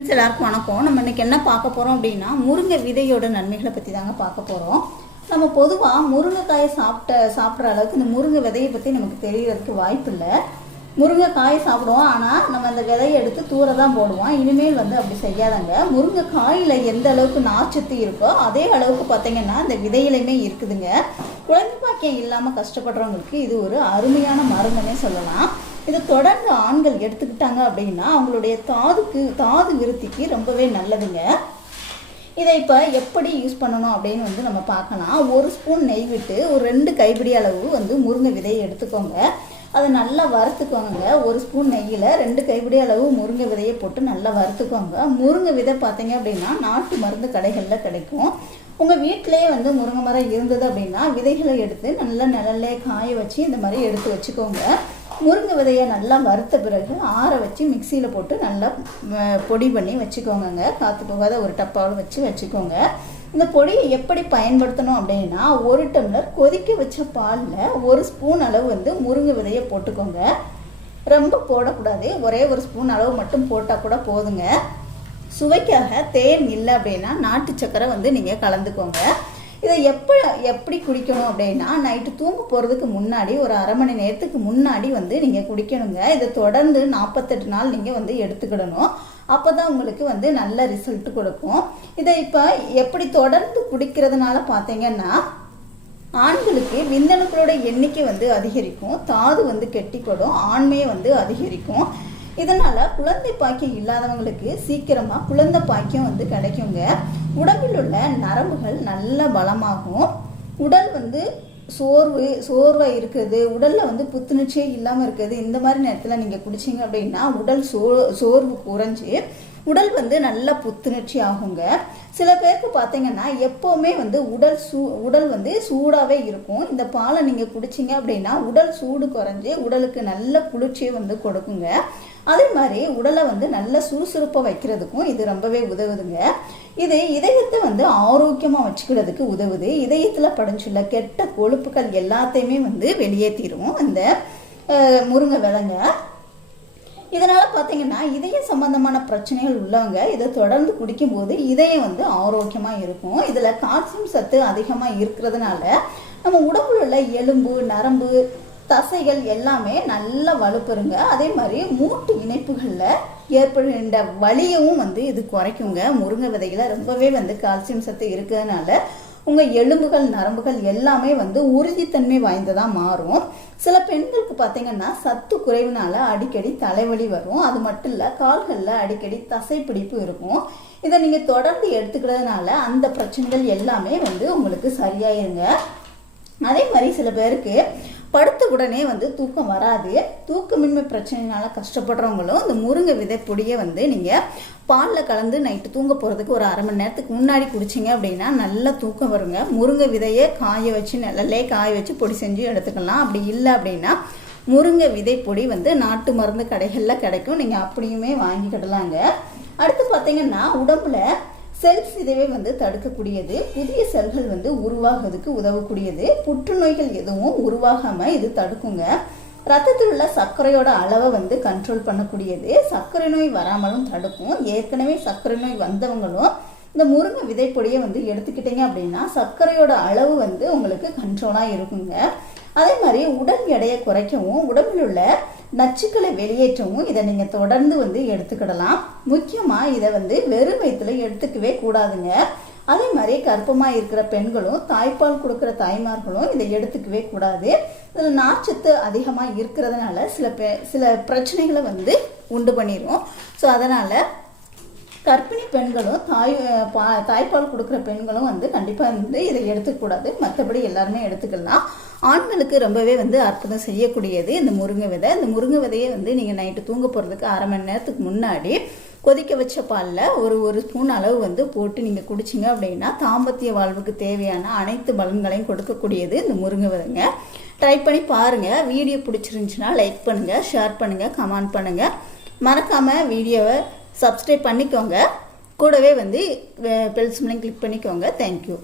Friends எல்லாருக்கும் வணக்கம். நம்ம இன்னைக்கு என்ன பார்க்க போகிறோம் அப்படின்னா முருங்கை விதையோட நன்மைகளை பற்றி தாங்க பார்க்க போகிறோம் நம்ம பொதுவாக முருங்கைக்காயை சாப்பிட்ட சாப்பிட்ற அளவுக்கு இந்த முருங்கை விதையை பற்றி நமக்கு தெரியறதுக்கு வாய்ப்பு இல்லை. முருங்கைக்காயை சாப்பிடுவோம். ஆனால் நம்ம அந்த விதையை எடுத்து தூர தான் போடுவோம். இனிமேல் வந்து அப்படி செய்யாதங்க. முருங்கைக்காயில் எந்த அளவுக்கு நார்ச்சத்து இருக்கோ அதே அளவுக்கு பார்த்திங்கன்னா இந்த விதையிலையுமே இருக்குதுங்க. குழந்தை பாக்கியம் இல்லாமல் கஷ்டப்படுறவங்களுக்கு இது ஒரு அருமையான மருந்துன்னே சொல்லலாம். இதை தொடர்ந்து ஆண்கள் எடுத்துக்கிட்டாங்க அப்படின்னா அவங்களுடைய தாதுக்கு தாது விருத்திக்கு ரொம்பவே நல்லதுங்க. இதை இப்போ எப்படி யூஸ் பண்ணணும் அப்படின்னு வந்து நம்ம பார்க்கலாம். ஒரு ஸ்பூன் நெய் விட்டு ஒரு ரெண்டு கைப்பிடி அளவு வந்து முருங்கை விதையை எடுத்துக்கோங்க. அதை நல்லா வறுத்துக்கோங்க. ஒரு ஸ்பூன் நெய்யில் ரெண்டு கைப்பிடி அளவு முருங்கை விதையை போட்டு நல்லா வறுத்துக்கோங்க. முருங்கை விதை பார்த்தீங்க அப்படின்னா நாட்டு மருந்து கடைகளில் கிடைக்கும். உங்கள் வீட்டிலேயே வந்து முருங்கை மரம் இருந்தது அப்படின்னா விதைகளை எடுத்து நல்லா நிழல்லே காய வச்சு இந்த மாதிரி எடுத்து வச்சுக்கோங்க. முருங்கை விதையை நல்லா வறுத்த பிறகு ஆற வச்சு மிக்சியில் போட்டு நல்லா பொடி பண்ணி வச்சுக்கோங்கங்க. காற்று போகாத ஒரு டப்பாவில் வச்சு வச்சுக்கோங்க. இந்த பொடியை எப்படி பயன்படுத்தணும் அப்படின்னா ஒரு டம்ளர் கொதிக்க வச்ச பாலில் ஒரு ஸ்பூன் அளவு வந்து முருங்கை விதையை போட்டுக்கோங்க. ரொம்ப போடக்கூடாது. ஒரே ஒரு ஸ்பூன் அளவு மட்டும் போட்டால் கூட போதுங்க. சுவைக்காக தேன் இல்லை அப்படின்னா நாட்டு சக்கரை வந்து நீங்கள் கலந்துக்கோங்க. இதை எப்போ எப்படி குடிக்கணும் அப்படின்னா நைட்டு தூங்க போகிறதுக்கு முன்னாடி ஒரு அரை மணி நேரத்துக்கு முன்னாடி வந்து நீங்கள் குடிக்கணுங்க. இதை தொடர்ந்து நாற்பத்தெட்டு நாள் நீங்கள் வந்து எடுத்துக்கிடணும். அப்போ தான் உங்களுக்கு வந்து நல்ல ரிசல்ட் கொடுக்கும். இதை இப்போ எப்படி தொடர்ந்து குடிக்கிறதுனால பார்த்தீங்கன்னா ஆண்களுக்கு விந்தணுக்களோட எண்ணிக்கை வந்து அதிகரிக்கும். தாது வந்து கெட்டிப்படும் ஆண்மையை வந்து அதிகரிக்கும். இதனால குழந்தை பாக்கியம் இல்லாதவங்களுக்கு சீக்கிரமா குழந்தை பாக்கியம் வந்து கிடைக்குங்க. உடம்பில் உள்ள நரம்புகள் நல்ல பலமாகும். உடல் வந்து சோர்வு சோர்வாக இருக்குது. உடலில் வந்து புத்துணர்ச்சியே இல்லாமல் இருக்குது. இந்த மாதிரி நேரத்தில் நீங்கள் குடிச்சிங்க அப்படின்னா உடல் சோ சோர்வு குறைஞ்சி உடல் வந்து நல்ல புத்துணர்ச்சி ஆகுங்க. சில பேருக்கு பார்த்தீங்கன்னா எப்போவுமே வந்து உடல் சூ உடல் வந்து சூடாகவே இருக்கும். இந்த பாலை நீங்கள் குடிச்சீங்க அப்படின்னா உடல் சூடு குறைஞ்சி உடலுக்கு நல்ல குளிர்ச்சியை வந்து கொடுக்குங்க. அதே மாதிரி உடலை வந்து நல்ல சுறுசுறுப்பாக வைக்கிறதுக்கும் இது ரொம்பவே உதவுதுங்க. இது இதயத்தை வந்து ஆரோக்கியமாக வச்சுக்கிறதுக்கு உதவுது. இதயத்தில் படிஞ்சுள்ள கெட்ட கொழுப்புகள் எல்லாத்தையுமே வந்து வெளியேற்றிடும் அந்த முருங்கை விலங்க இதனால் பார்த்தீங்கன்னா இதய சம்பந்தமான பிரச்சனைகள் உள்ளவங்க இதை தொடர்ந்து குடிக்கும்போது இதயம் வந்து ஆரோக்கியமாக இருக்கும். இதில் கால்சியம் சத்து அதிகமாக இருக்கிறதுனால நம்ம உடம்புல உள்ள எலும்பு நரம்பு தசைகள் எல்லாமே நல்லா வலுப்பெறுங்க அதே மாதிரி மூட்டு இணைப்புகளில் ஏற்படுகின்ற வலியவும் வந்து இது குறைக்குங்க. முருங்கை விதைகளை ரொம்பவே வந்து கால்சியம் சத்து இருக்கிறதுனால உங்கள் எலும்புகள் நரம்புகள் எல்லாமே வந்து உறுதித்தன்மை வாய்ந்ததாக மாறும். சில பெண்களுக்கு பார்த்தீங்கன்னா சத்து குறைவுனால அடிக்கடி தலைவலி வரும். அது மட்டும் இல்லை கால்களில் அடிக்கடி தசைப்பிடிப்பு இருக்கும். இதை நீங்கள் தொடர்ந்து எடுத்துக்கிறதுனால அந்த பிரச்சனைகள் எல்லாமே வந்து உங்களுக்கு சரியாயிருங்க. அதே மாதிரி சில பேருக்கு படுத்த உடனே வந்து தூக்கம் வராது. தூக்கமின்மை பிரச்சனைனால கஷ்டப்படுறவங்களும் இந்த முருங்கை விதை பொடியை வந்து நீங்கள் பாலில் கலந்து நைட்டு தூங்க போகிறதுக்கு ஒரு அரை மணி நேரத்துக்கு முன்னாடி குடிச்சிங்க அப்படின்னா நல்ல தூக்கம் வருங்க. முருங்கை விதையை காய வச்சு நல்லலே காய வச்சு பொடி செஞ்சு எடுத்துக்கலாம். அப்படி இல்லை அப்படின்னா முருங்கை விதை பொடி வந்து நாட்டு மருந்து கடைகளில் கிடைக்கும். நீங்கள் அப்படியுமே வாங்கிக்கிடலாங்க. அடுத்து பார்த்தீங்கன்னா உடம்புல செல் சிதைவை வந்து தடுக்கக்கூடியது. புதிய செல்கள் வந்து உருவாகிறதுக்கு உதவக்கூடியது. புற்றுநோய்கள் எதுவும் உருவாகாமல் இது தடுக்குங்க. ரத்தத்தில் உள்ள சர்க்கரையோட அளவை வந்து கண்ட்ரோல் பண்ணக்கூடியது. சர்க்கரை நோய் வராமலும் தடுக்கும். ஏற்கனவே சர்க்கரை நோய் வந்தவங்களும் இந்த முருங்கை விதைப்பொடியை வந்து எடுத்துக்கிட்டீங்க அப்படின்னா சர்க்கரையோட அளவு வந்து உங்களுக்கு கண்ட்ரோலாக இருக்குங்க. அதே மாதிரி உடல் எடையை குறைக்கவும் உடம்பில் உள்ள நச்சுக்களை வெளியேற்றவும் இதை நீங்கள் தொடர்ந்து வந்து எடுத்துக்கிடலாம். முக்கியமாக இதை வந்து வெறும் வயிற்றுல எடுத்துக்கவே கூடாதுங்க. அதே மாதிரி கர்ப்பமாக இருக்கிற பெண்களும் தாய்ப்பால் கொடுக்குற தாய்மார்களும் இதை எடுத்துக்கவே கூடாது. இதில் நார்ச்சத்து அதிகமாக இருக்கிறதுனால சில பெ சில பிரச்சனைகளை வந்து உண்டு பண்ணிடும் ஸோ அதனால் கர்ப்பிணி பெண்களும் தாய் பா தாய்ப்பால் கொடுக்குற பெண்களும் வந்து கண்டிப்பாக வந்து இதை எடுத்துக்கூடாது. மற்றபடி எல்லாருமே எடுத்துக்கலாம். ஆண்களுக்கு ரொம்பவே வந்து அற்புதம் செய்யக்கூடியது இந்த முருங்கை விதை. இந்த முருங்கை விதையை வந்து நீங்கள் நைட்டு தூங்க போகிறதுக்கு அரை மணி நேரத்துக்கு முன்னாடி கொதிக்க வச்ச பாலில் ஒரு ஒரு ஸ்பூன் அளவு வந்து போட்டு நீங்கள் குடிச்சிங்க அப்படின்னா தாம்பத்திய வாழ்வுக்கு தேவையான அனைத்து பலன்களையும் கொடுக்கக்கூடியது இந்த முருங்கை விதைங்க. ட்ரை பண்ணி பாருங்கள் வீடியோ பிடிச்சிருந்துச்சுன்னா லைக் பண்ணுங்கள் ஷேர் பண்ணுங்கள் கமெண்ட் பண்ணுங்கள் மறக்காமல் வீடியோவை சப்ஸ்கிரைப் பண்ணிக்கோங்க. கூடவே வந்து பெல் சிம்லையும் கிளிக் பண்ணிக்கோங்க. Thank you